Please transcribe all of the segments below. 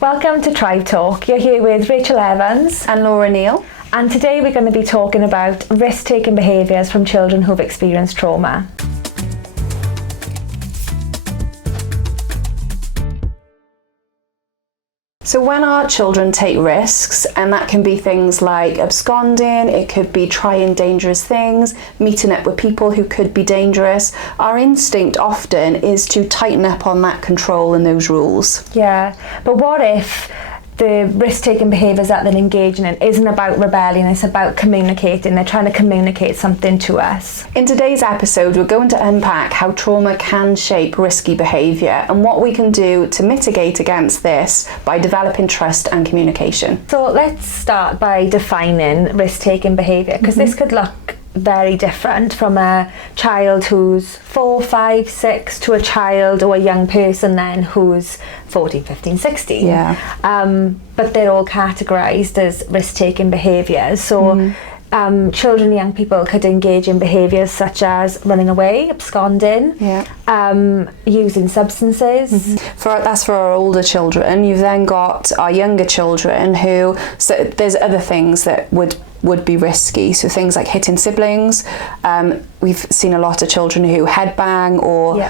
Welcome to Tribe Talk. You're here with Rachel Evans and Laura Neal. And today we're going to be talking about risk-taking behaviours from children who've experienced trauma. So when our children take risks, and that can be things like absconding, it could be trying dangerous things, meeting up with people who could be dangerous, our instinct often is to tighten up on that control and those rules. Yeah, but what if the risk-taking behaviours that they're engaging in isn't about rebellion, it's about communicating. They're trying to communicate something to us. In today's episode, we're going to unpack how trauma can shape risky behaviour and what we can do to mitigate against this by developing trust and communication. So let's start by defining risk-taking behaviour, because this could look very different from a child who's 4, 5, 6 to a child or a young person then who's 14, 15, 16. Yeah. But they're all categorised as risk-taking behaviours. So children and young people could engage in behaviours such as running away, absconding, using substances. That's for our older children. You've then got our younger children who, so there's other things that would be risky, so things like hitting siblings. We've seen a lot of children who headbang or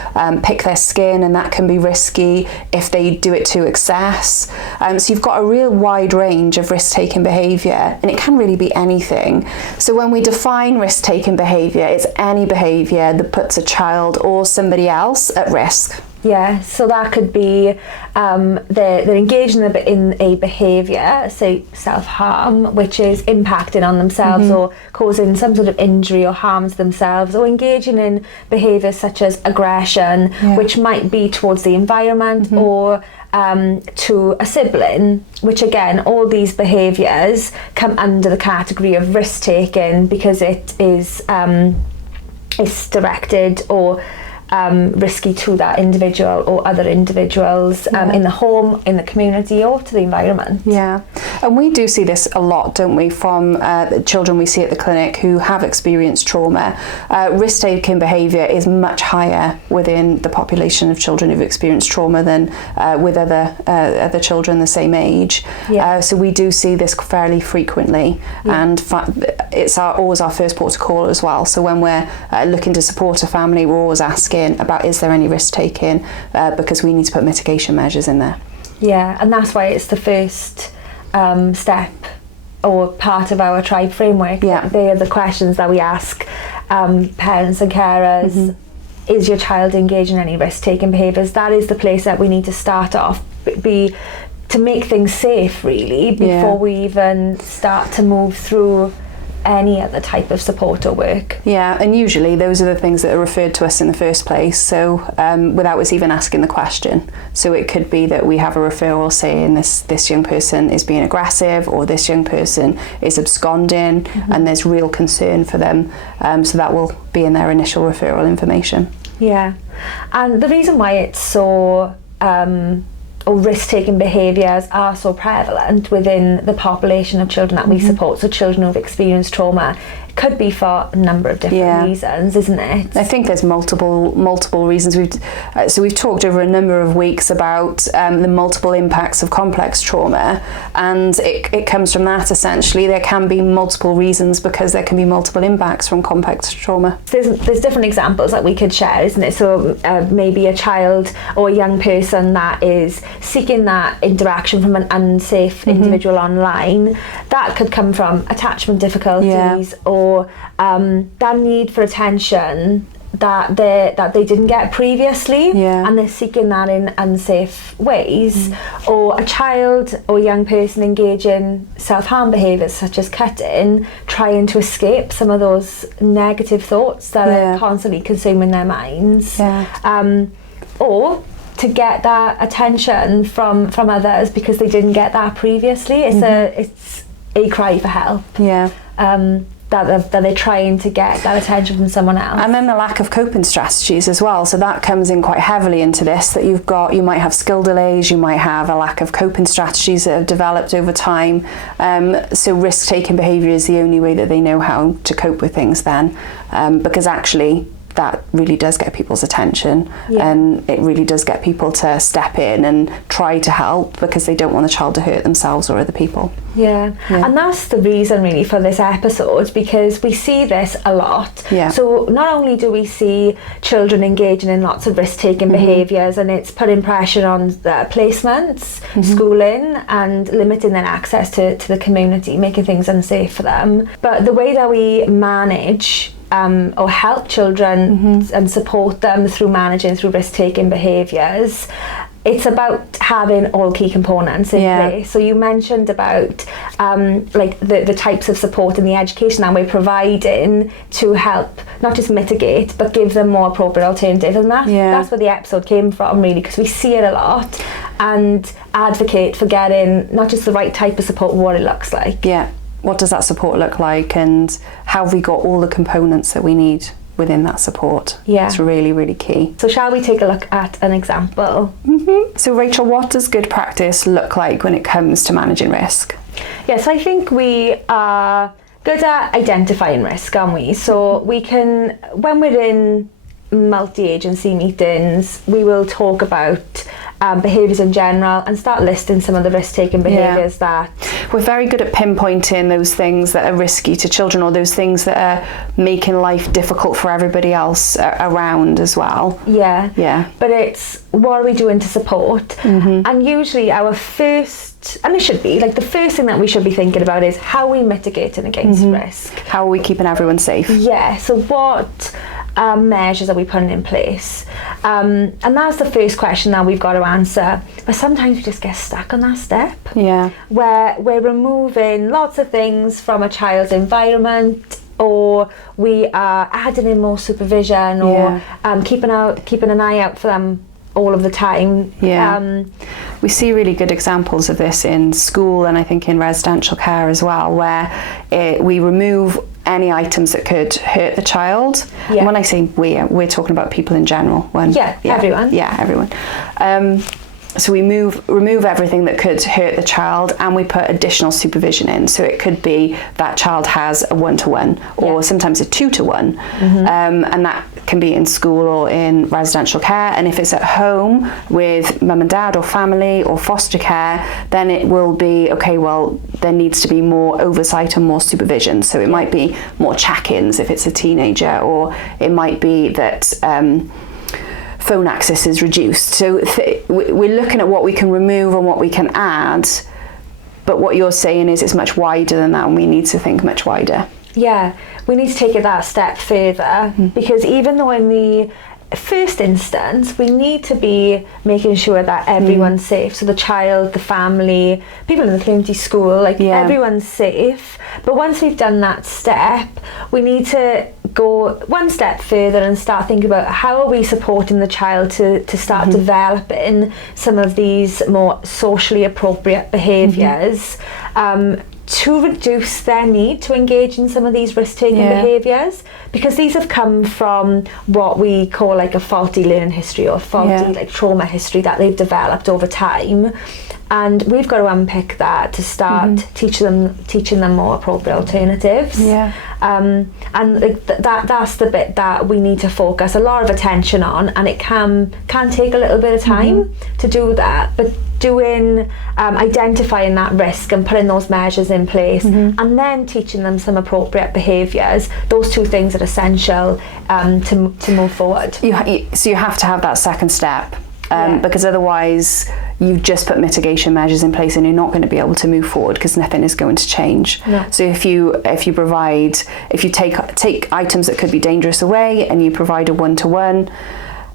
pick their skin, and that can be risky if they do it to excess. So you've got a real wide range of risk-taking behaviour, and it can really be anything. So when we define risk-taking behaviour, it's any behaviour that puts a child or somebody else at risk. Yeah, so that could be they're engaging in a behaviour, say self-harm, which is impacting on themselves or causing some sort of injury or harm to themselves, or engaging in behaviours such as aggression, which might be towards the environment or to a sibling, which again, all these behaviours come under the category of risk-taking because it is directed or risky to that individual or other individuals in the home, in the community, or to the environment. Yeah, and we do see this a lot, don't we, from the children we see at the clinic who have experienced trauma. Risk-taking behaviour is much higher within the population of children who've experienced trauma than with other children the same age. So we do see this fairly frequently, and it's always our first port of call as well. So when we're looking to support a family, we're always asking about is there any risk taking, because we need to put mitigation measures in there. Yeah, and that's why it's the first step or part of our tribe framework. They are the questions that we ask parents and carers. Is your child engaging in any risk taking behaviours? That is the place that we need to start off, to make things safe really before we even start to move through any other type of support or work. Yeah, and usually those are the things that are referred to us in the first place, so without us even asking the question. So it could be that we have a referral saying this young person is being aggressive, or this young person is absconding, and there's real concern for them, so that will be in their initial referral information. Yeah, and the reason why it's so or risk-taking behaviours are so prevalent within the population of children that we support, so children who've experienced trauma, it could be for a number of different reasons, isn't it? I think there's multiple reasons. We've talked over a number of weeks about the multiple impacts of complex trauma, and it comes from that essentially. There can be multiple reasons because there can be multiple impacts from complex trauma. There's different examples that we could share, isn't it? So maybe a child or a young person that is seeking that interaction from an unsafe individual online, that could come from attachment difficulties or that need for attention that they didn't get previously, and they're seeking that in unsafe ways. Or a child or young person engaging self-harm behaviours such as cutting, trying to escape some of those negative thoughts that are constantly consuming their minds, or to get that attention from others because they didn't get that previously. It's a cry for help. That they're trying to get that attention from someone else. And then the lack of coping strategies as well. So that comes in quite heavily into this, that you might have skill delays, you might have a lack of coping strategies that have developed over time. So risk-taking behaviour is the only way that they know how to cope with things then. Because actually, that really does get people's attention, Yeah. and it really does get people to step in and try to help because they don't want the child to hurt themselves or other people. Yeah. And that's the reason really for this episode, because we see this a lot. Yeah. So not only do we see children engaging in lots of risk-taking behaviours, and it's putting pressure on the placements, schooling, and limiting their access to the community, making things unsafe for them, but the way that we manage or help children and support them through managing through risk-taking behaviours, it's about having all key components in place. So you mentioned about like the types of support and the education that we're providing to help not just mitigate but give them more appropriate alternatives, and that's where the episode came from really, because we see it a lot, and advocate for getting not just the right type of support, what it looks like. Yeah. What does that support look like, and how have we got all the components that we need within that support? Yeah. It's really, really key. So shall we take a look at an example? So Rachel, what does good practice look like when it comes to managing risk? Yes, I think we are good at identifying risk, aren't we? So we can, when we're in multi-agency meetings, we will talk about behaviours in general and start listing some of the risk-taking behaviours that... We're very good at pinpointing those things that are risky to children, or those things that are making life difficult for everybody else around as well. Yeah. But it's, what are we doing to support? And usually our first, and it should be, like the first thing that we should be thinking about is how are we mitigating against risk? How are we keeping everyone safe? Yeah, so what measures are we putting in place? And that's the first question that we've got to answer. But sometimes we just get stuck on that step. Yeah. Where we're removing lots of things from a child's environment, or we are adding in more supervision, or keeping an eye out for them all of the time. We see really good examples of this in school, and I think in residential care as well, where we remove any items that could hurt the child. And when I say we're talking about people in general. Everyone. Yeah, everyone. So we remove everything that could hurt the child, and we put additional supervision in. So it could be that child has a 1-to-1 or sometimes a 2-to-1, and that can be in school or in residential care. And if it's at home with mum and dad or family or foster care, then it will be, okay, well, there needs to be more oversight and more supervision. So it might be more check-ins if it's a teenager, or it might be that phone access is reduced. So we're looking at what we can remove and what we can add, but what you're saying is it's much wider than that, and we need to think much wider. Yeah, we need to take it that step further, because even though in the first instance we need to be making sure that everyone's safe, so the child, the family, people in the community, school, everyone's safe, but once we've done that step, we need to go one step further and start thinking about how are we supporting the child to start developing some of these more socially appropriate behaviours, to reduce their need to engage in some of these risk-taking behaviours, because these have come from what we call like a faulty learning history, or faulty like trauma history that they've developed over time. And we've got to unpick that to start teaching them more appropriate alternatives. And that's the bit that we need to focus a lot of attention on, and it can take a little bit of time to do that, but doing identifying that risk and putting those measures in place, and then teaching them some appropriate behaviours, those two things are essential to move forward. So you have to have that second step, because otherwise you've just put mitigation measures in place and you're not going to be able to move forward, because nothing is going to change. So if you take items that could be dangerous away and you provide a 1-to-1,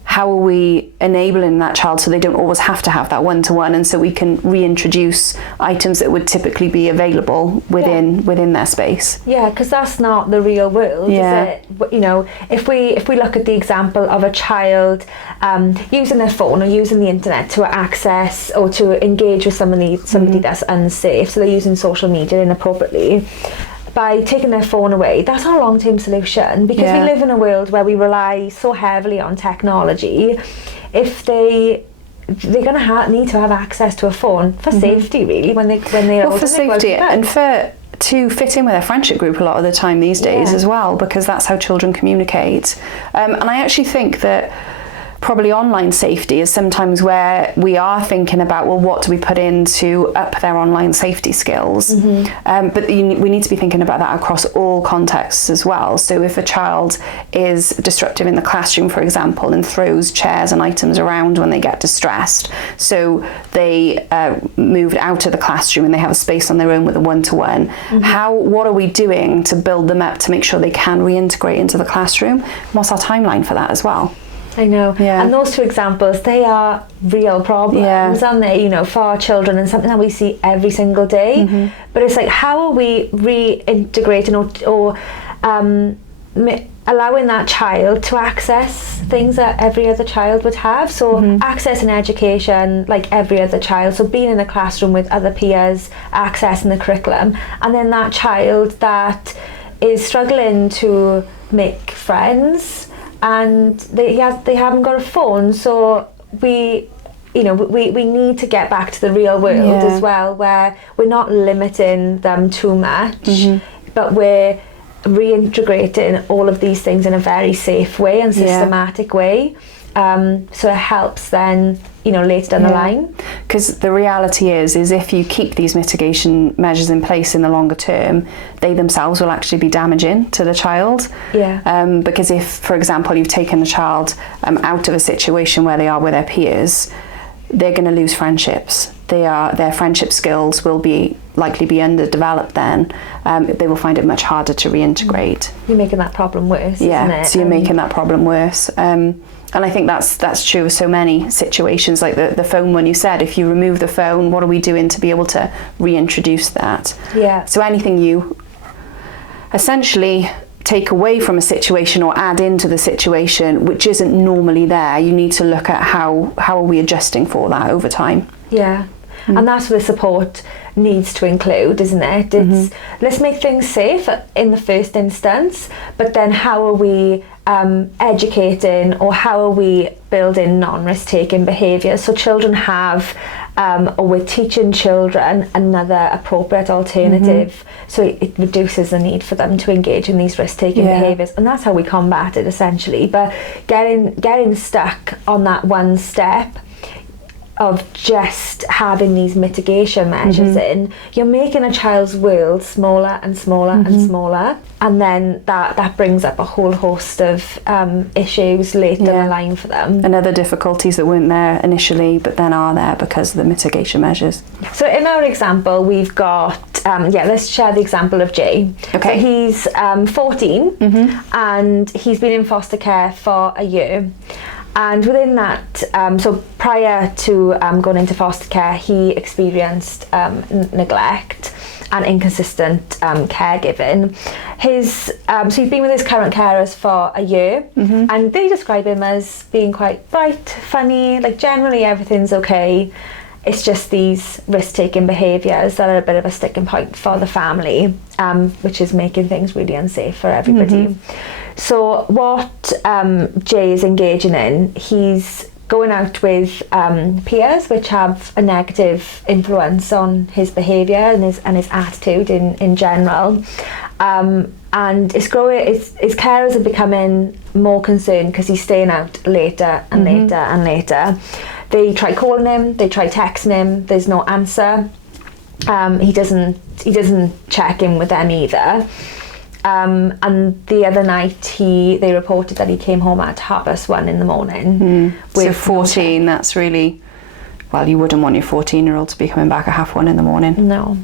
how are we enabling that child so they don't always have to have that 1-to-1, and so we can reintroduce items that would typically be available within their space? Yeah, because that's not the real world, is it? You know, if we look at the example of a child using their phone or using the internet to access or to engage with somebody that's unsafe, so they're using social media inappropriately, by taking their phone away, that's not a long-term solution, because we live in a world where we rely so heavily on technology. If they're going to need to have access to a phone for safety, really, when they're for safety and to fit in with their friendship group a lot of the time these days as well, because that's how children communicate. And I actually think that probably online safety is sometimes where we are thinking about, well, what do we put in to up their online safety skills? But we need to be thinking about that across all contexts as well. So if a child is disruptive in the classroom, for example, and throws chairs and items around when they get distressed, so they moved out of the classroom and they have a space on their own with a one-to-one, what are we doing to build them up to make sure they can reintegrate into the classroom? What's our timeline for that as well? I know. Yeah. And those two examples, they are real problems, aren't they? You know, for our children, and something that we see every single day. But it's like, how are we reintegrating or allowing that child to access things that every other child would have? So accessing education like every other child. So being in a classroom with other peers, accessing the curriculum. And then that child that is struggling to make friends, and they haven't got a phone, so we need to get back to the real world as well, where we're not limiting them too much, but we're reintegrating all of these things in a very safe way and systematic way. So it helps then, later down the line. Because the reality is if you keep these mitigation measures in place in the longer term, they themselves will actually be damaging to the child. Because if, for example, you've taken a child out of a situation where they are with their peers, they're going to lose friendships. Their friendship skills will likely be underdeveloped then. They will find it much harder to reintegrate. You're making that problem worse, isn't it? So you're making that problem worse. And I think that's true of so many situations, like the phone one you said. If you remove the phone, what are we doing to be able to reintroduce that? So anything you essentially take away from a situation or add into the situation which isn't normally there, you need to look at how are we adjusting for that over time. And that's what the support needs to include, isn't it? It's let's make things safe in the first instance, but then how are we educating, or how are we building non-risk taking behaviours so children have, or we're teaching children another appropriate alternative, so it reduces the need for them to engage in these risk taking behaviours, and that's how we combat it essentially. But getting stuck on that one step of just having these mitigation measures in, you're making a child's world smaller and smaller and smaller, and then that brings up a whole host of issues later down the line for them. And other difficulties that weren't there initially but then are there because of the mitigation measures. So in our example we've got, let's share the example of Jay. Okay. So he's 14 and he's been in foster care for a year. And within that, so prior to going into foster care, he experienced neglect and inconsistent caregiving. So he's been with his current carers for a year, and they describe him as being quite bright, funny, like generally everything's okay. It's just these risk-taking behaviours that are a bit of a sticking point for the family, which is making things really unsafe for everybody. So what Jay is engaging in, he's going out with peers which have a negative influence on his behaviour and his attitude in general. And his carers are becoming more concerned because he's staying out later and later and later. They try calling him, they try texting him, there's no answer. He doesn't check in with them either. And the other night they reported that he came home at 1:30 in the morning. So 14, that's really, well, you wouldn't want your 14-year-old to be coming back at 1:30 in the morning. No.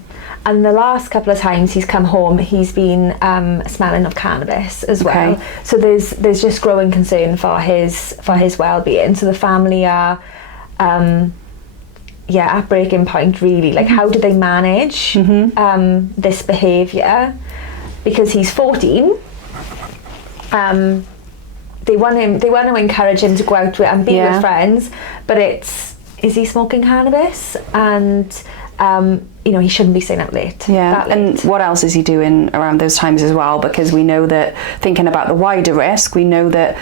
And the last couple of times he's come home, he's been smelling of cannabis as well. Okay. So there's just growing concern for his well-being. So the family are at breaking point really. Like, how do they manage this behaviour? Because he's 14. They want to encourage him to go out and be with friends, but is he smoking cannabis? And you know, he shouldn't be staying out late. Yeah, that late. and what else is he doing around those times as well? Because we know that, thinking about the wider risk, we know that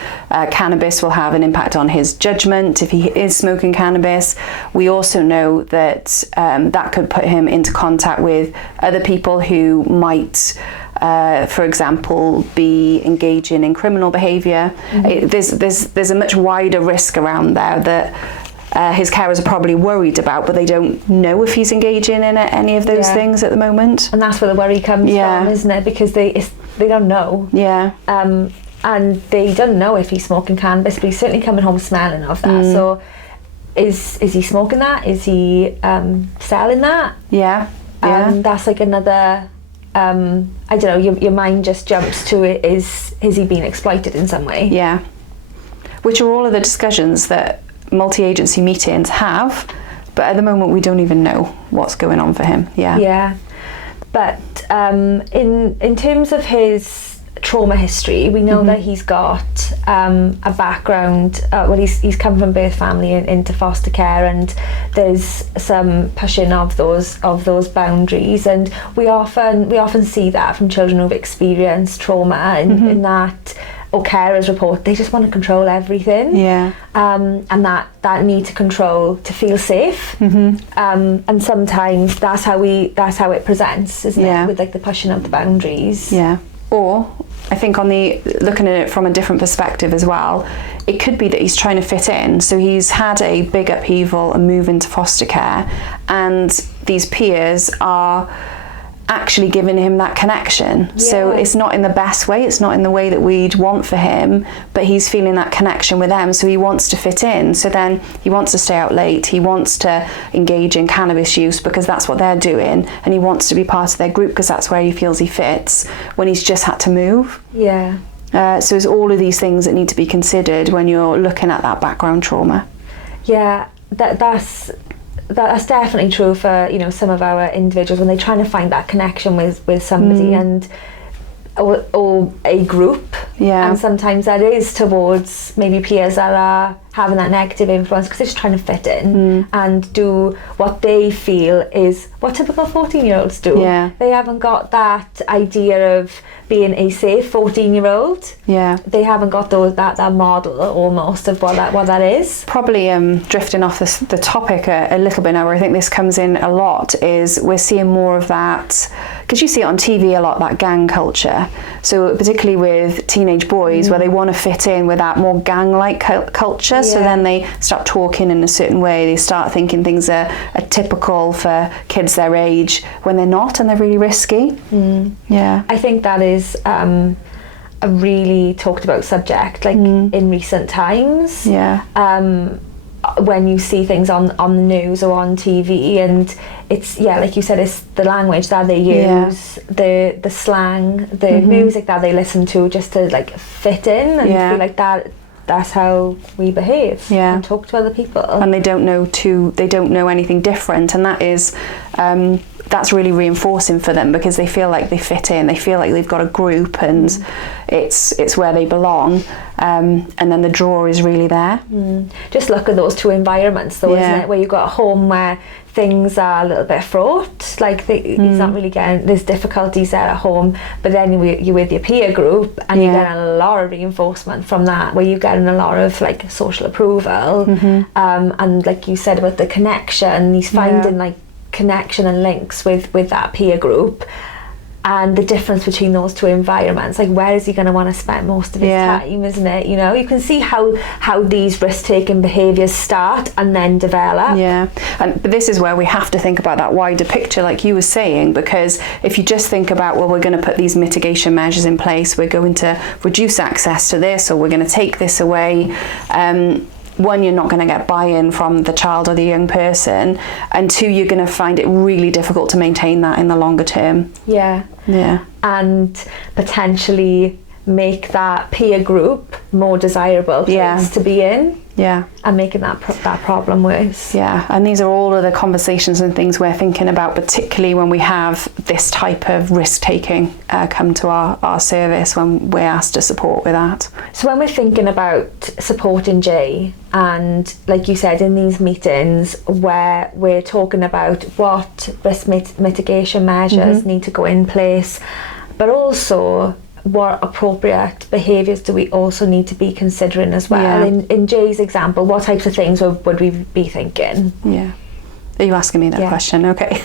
cannabis will have an impact on his judgment if he is smoking cannabis. We also know that that could put him into contact with other people who might, for example, be engaging in criminal behaviour. There's a much wider risk around there that his carers are probably worried about, but they don't know if he's engaging in any of those things at the moment. And that's where the worry comes from, isn't it? Because they don't know. Yeah. And they don't know if he's smoking cannabis, but he's certainly coming home smelling of that. So is he smoking that? Is he selling that? Yeah. That's like another, I don't know, your mind just jumps to it, is he being exploited in some way? Yeah. Which are all of the discussions that multi-agency meetings have, but at the moment we don't even know what's going on for him. But in terms of his trauma history, we know that he's got a background, he's come from birth family into foster care, and there's some pushing of those boundaries, and we often see that from children who've experienced trauma in that, or carers report, they just want to control everything. And that need to control to feel safe. And sometimes that's how it presents, isn't it? With like the pushing of the boundaries. Or I think looking at it from a different perspective as well, it could be that he's trying to fit in. So he's had a big upheaval and move into foster care, and these peers are actually giving him that connection. So it's not in the best way, it's not in the way that we'd want for him, but he's feeling that connection with them, so he wants to fit in. So then he wants to stay out late, he wants to engage in cannabis use because that's what they're doing, and he wants to be part of their group because that's where he feels he fits, when he's just had to move. So it's all of these things that need to be considered when you're looking at that background trauma. That's definitely true for, you know, some of our individuals when they're trying to find that connection with somebody and or a group. And sometimes that is towards maybe peers that are having that negative influence because they're just trying to fit in and do what they feel is what typical 14-year-olds do. They haven't got that idea of being a safe 14-year-old. They haven't got that model almost of what that is. Probably drifting off the topic a little bit now, where I think this comes in a lot, is we're seeing more of that, because you see it on TV a lot, that gang culture. So particularly with teenage boys where they want to fit in with that more gang-like culture. So then they start talking in a certain way, they start thinking things are typical for kids their age when they're not, and they're really risky. I think that is a really talked about subject, like in recent times. When you see things on the news or on TV, and it's like you said, it's the language that they use, the slang, the music that they listen to, just to like fit in and feel like that's how we behave and talk to other people. And they don't know anything different, and that is that's really reinforcing for them, because they feel like they fit in, they feel like they've got a group, and it's where they belong, and then the draw is really there. Just look at those two environments though, isn't it, where you've got a home where things are a little bit fraught, like he's not really getting, there's difficulties there at home, but then you're with your peer group and you're getting a lot of reinforcement from that, where you're getting a lot of like social approval, and like you said about the connection, he's finding like connection and links with that peer group, and the difference between those two environments, like where is he going to want to spend most of his time, isn't it? You know, you can see how these risk-taking behaviours start and then develop. But this is where we have to think about that wider picture, like you were saying, because if you just think about, well, we're going to put these mitigation measures in place, we're going to reduce access to this, or we're going to take this away, one, you're not going to get buy-in from the child or the young person, and two, you're going to find it really difficult to maintain that in the longer term. And potentially make that peer group more desirable place to be in. Yeah. And making that problem worse. Yeah, and these are all of the conversations and things we're thinking about, particularly when we have this type of risk-taking come to our service when we're asked to support with that. So when we're thinking about supporting Jay, and like you said, in these meetings where we're talking about what risk mitigation measures need to go in place, but also what appropriate behaviours do we also need to be considering as well? In Jay's example, what types of things would we be thinking? Yeah. Are you asking me that question? Okay.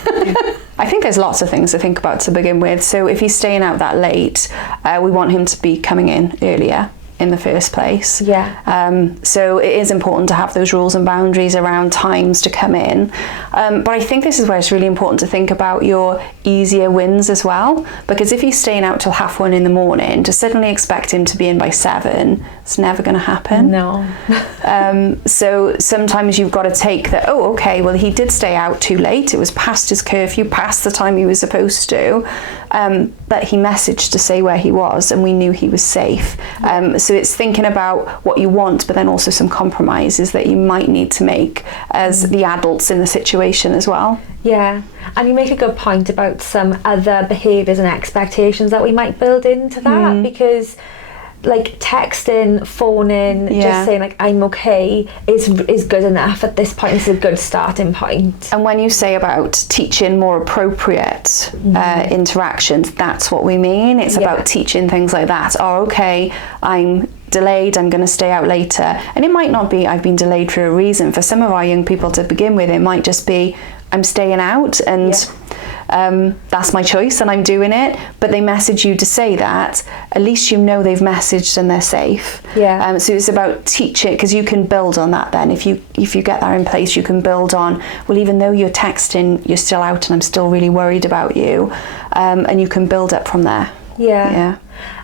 I think there's lots of things to think about to begin with. So if he's staying out that late, we want him to be coming in earlier in the first place. So it is important to have those rules and boundaries around times to come in. But I think this is where it's really important to think about your easier wins as well, because if he's staying out till 1:30 in the morning, to suddenly expect him to be in by 7, it's never going to happen. No. So sometimes you've got to take that, oh, okay, well, he did stay out too late. It was past his curfew, past the time he was supposed to. But he messaged to say where he was and we knew he was safe. So it's thinking about what you want, but then also some compromises that you might need to make as the adults in the situation as well. Yeah, and you make a good point about some other behaviours and expectations that we might build into that, because like texting, phoning, just saying like I'm okay is good enough at this point. It's a good starting point. And when you say about teaching more appropriate interactions, that's what we mean. It's about teaching things like that. Oh, okay, I'm delayed, I'm going to stay out later. And it might not be I've been delayed for a reason. For some of our young people to begin with, it might just be I'm staying out and that's my choice and I'm doing it. But they message you to say that, at least you know they've messaged and they're safe. So it's about teaching, because you can build on that then. If you get that in place, you can build on, well, even though you're texting, you're still out and I'm still really worried about you. And you can build up from there.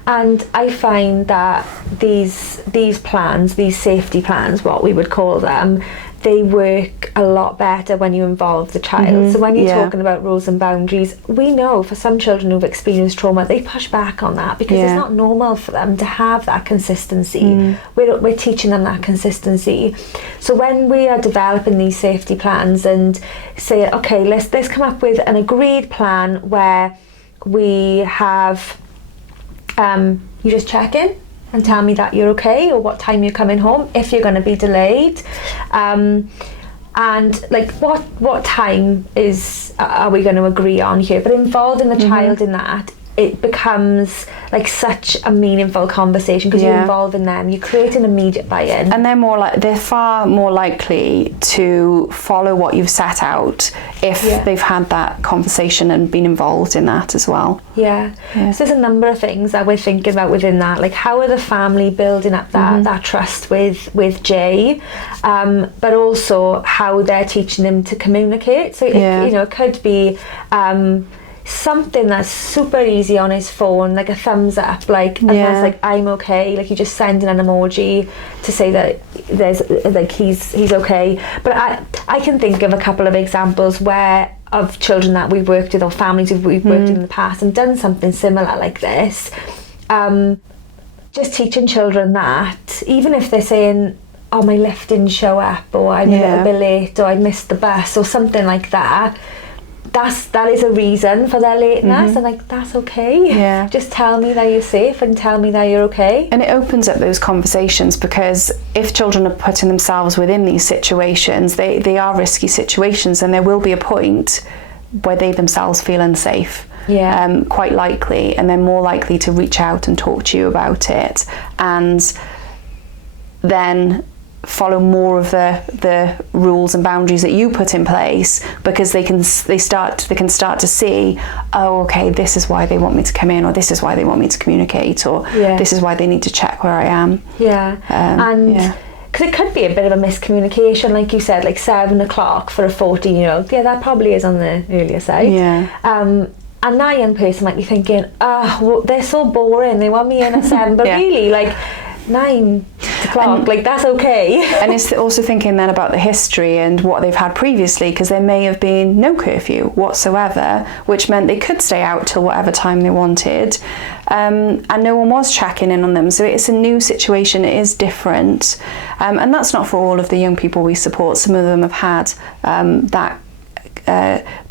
And I find that these plans, these safety plans, what we would call them, they work a lot better when you involve the child. So when you're talking about rules and boundaries, we know for some children who've experienced trauma, they push back on that because it's not normal for them to have that consistency. We're teaching them that consistency. So when we are developing these safety plans and say, okay, let's come up with an agreed plan where we have you just check in and tell me that you're okay or what time you're coming home if you're going to be delayed, and like what time are we going to agree on here, but involving the child in that, it becomes like such a meaningful conversation because you're involving them, you create an immediate buy-in, and they're far more likely to follow what you've set out if they've had that conversation and been involved in that as well. So there's a number of things that we're thinking about within that, like how are the family building up that trust with Jay, but also how they're teaching him to communicate. So it could be something that's super easy on his phone, like a thumbs up, like and that's like I'm okay, like you just sending an emoji to say that there's like he's okay. But I can think of a couple of examples of children that we've worked with or families we've worked with in the past and done something similar like this. Just teaching children that even if they're saying, oh, my lift didn't show up, or I'm a little bit late, or I missed the bus or something like that, that is a reason for their lateness, and like that's okay. Just tell me that you're safe and tell me that you're okay. And it opens up those conversations, because if children are putting themselves within these situations, they are risky situations, and there will be a point where they themselves feel unsafe. Quite likely, and they're more likely to reach out and talk to you about it, and then follow more of the rules and boundaries that you put in place, because they can start to see, oh, okay, this is why they want me to come in, or this is why they want me to communicate, or this is why they need to check where I am. Because it could be a bit of a miscommunication, like you said, like 7 o'clock for a 14-year-old. That probably is on the earlier side. And that young person might be thinking, well, they're so boring, they want me in at 7, but really, like 9. the clock. Like, that's okay. And it's also thinking then about the history and what they've had previously, because there may have been no curfew whatsoever, which meant they could stay out till whatever time they wanted, and no one was checking in on them. So it's a new situation, it is different, and that's not for all of the young people we support. Some of them have had that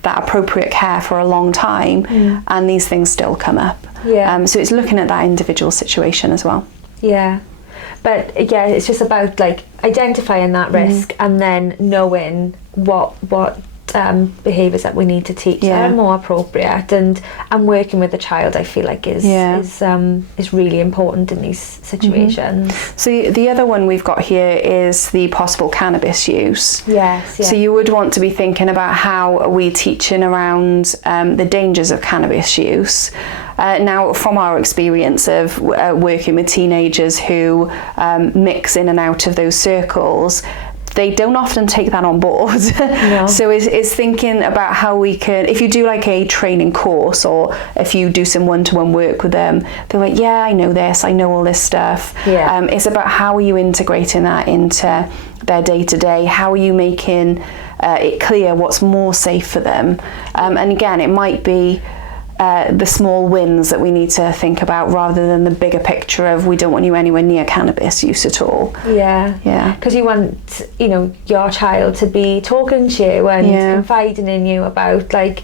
appropriate care for a long time, and these things still come up. So it's looking at that individual situation as well. But it's just about like identifying that risk and then knowing what behaviours that we need to teach that are more appropriate, and working with the child, I feel like is really important in these situations. So the other one we've got here is the possible cannabis use. So you would want to be thinking about how are we teaching around the dangers of cannabis use. Now, from our experience of working with teenagers who mix in and out of those circles, they don't often take that on board. So it's thinking about how we can, if you do like a training course, or if you do some one-to-one work with them, they're like, yeah, I know this, I know all this stuff. It's about how are you integrating that into their day-to-day, how are you making it clear what's more safe for them. And again, it might be the small wins that we need to think about, rather than the bigger picture of we don't want you anywhere near cannabis use at all. Because you want, your child to be talking to you and confiding in you about like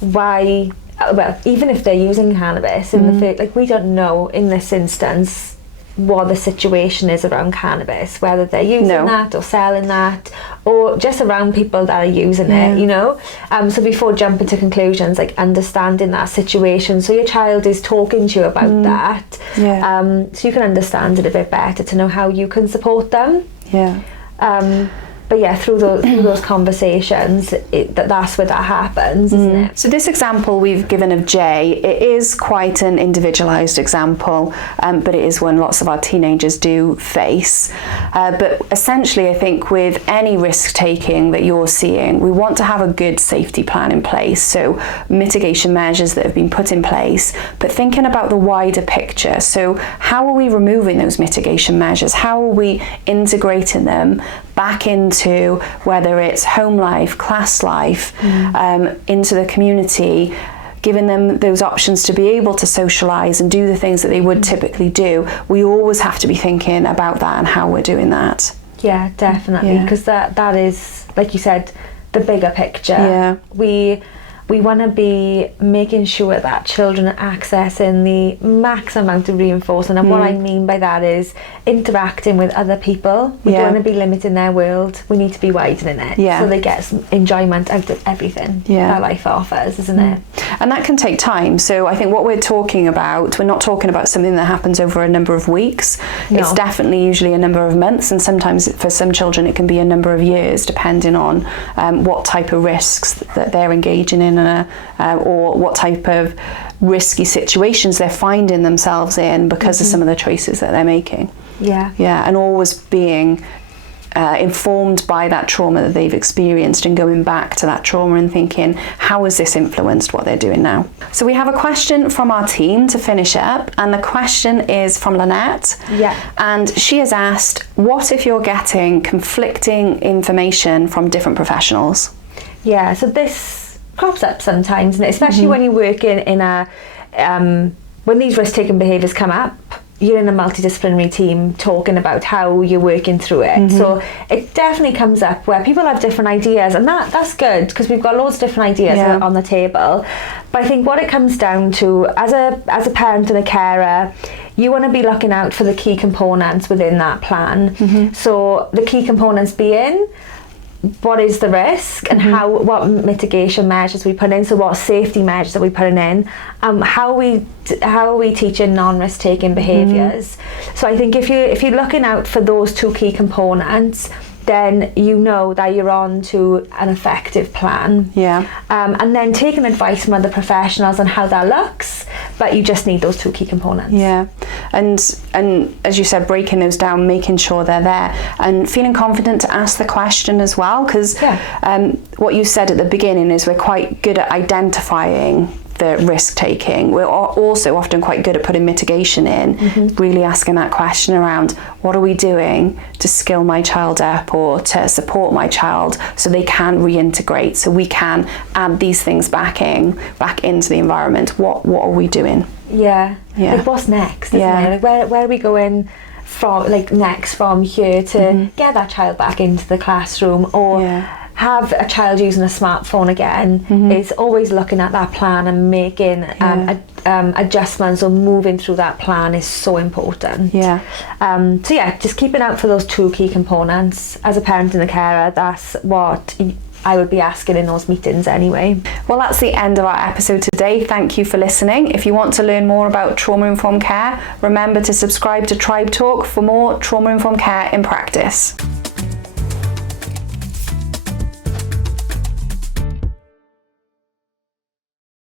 why, well, even if they're using cannabis in the like, we don't know in this instance what the situation is around cannabis, whether they're using that or selling that, or just around people that are using it, so before jumping to conclusions, like understanding that situation, so your child is talking to you about that, so you can understand it a bit better to know how you can support them. But through those conversations, that's where that happens, isn't it? So this example we've given of Jay, it is quite an individualised example, but it is one lots of our teenagers do face. But essentially, I think with any risk taking that you're seeing, we want to have a good safety plan in place. So mitigation measures that have been put in place, but thinking about the wider picture. So how are we removing those mitigation measures? How are we integrating them back into whether it's home life, class life, into the community, giving them those options to be able to socialise and do the things that they would typically do. We always have to be thinking about that and how we're doing that. Yeah, definitely, because that is, like you said, the bigger picture. We want to be making sure that children are accessing the max amount of reinforcement, and what I mean by that is interacting with other people. We don't want to be limiting their world, we need to be widening it, so they get some enjoyment out of everything that life offers, isn't it? And that can take time. So I think what we're talking about, we're not talking about something that happens over a number of weeks. It's definitely usually a number of months, and sometimes for some children it can be a number of years, depending on what type of risks that they're engaging in, or what type of risky situations they're finding themselves in because of some of the choices that they're making. And always being informed by that trauma that they've experienced, and going back to that trauma and thinking, how has this influenced what they're doing now? So we have a question from our team to finish up, and the question is from Lynette. And she has asked, what if you're getting conflicting information from different professionals? So this crops up sometimes, and especially when you're working in a when these risk-taking behaviours come up, you're in a multidisciplinary team talking about how you're working through it. So it definitely comes up where people have different ideas, and that's good, because we've got loads of different ideas on the table. But I think what it comes down to, as a parent and a carer, you want to be looking out for the key components within that plan. So the key components being, what is the risk, and what mitigation measures we put in, so what safety measures are we putting in, how are we teaching non-risk taking behaviours. So I think if you're looking out for those two key components, then you know that you're on to an effective plan. And then taking advice from other professionals on how that looks, but you just need those two key components. And as you said, breaking those down, making sure they're there, and feeling confident to ask the question as well, because what you said at the beginning is we're quite good at identifying the risk taking. We're also often quite good at putting mitigation in, really asking that question around, what are we doing to skill my child up or to support my child so they can reintegrate, so we can add these things back into the environment. What are we doing? Yeah. Like, what's next, isn't it? Like, where are we going from, like, next from here to get that child back into the classroom, or have a child using a smartphone again? Is always looking at that plan and making adjustments or moving through that plan is so important. So just keeping out for those two key components. As a parent and a carer, that's what I would be asking in those meetings anyway. Well, that's the end of our episode today. Thank you for listening. If you want to learn more about trauma-informed care, remember to subscribe to Tribe Talk for more trauma-informed care in practice.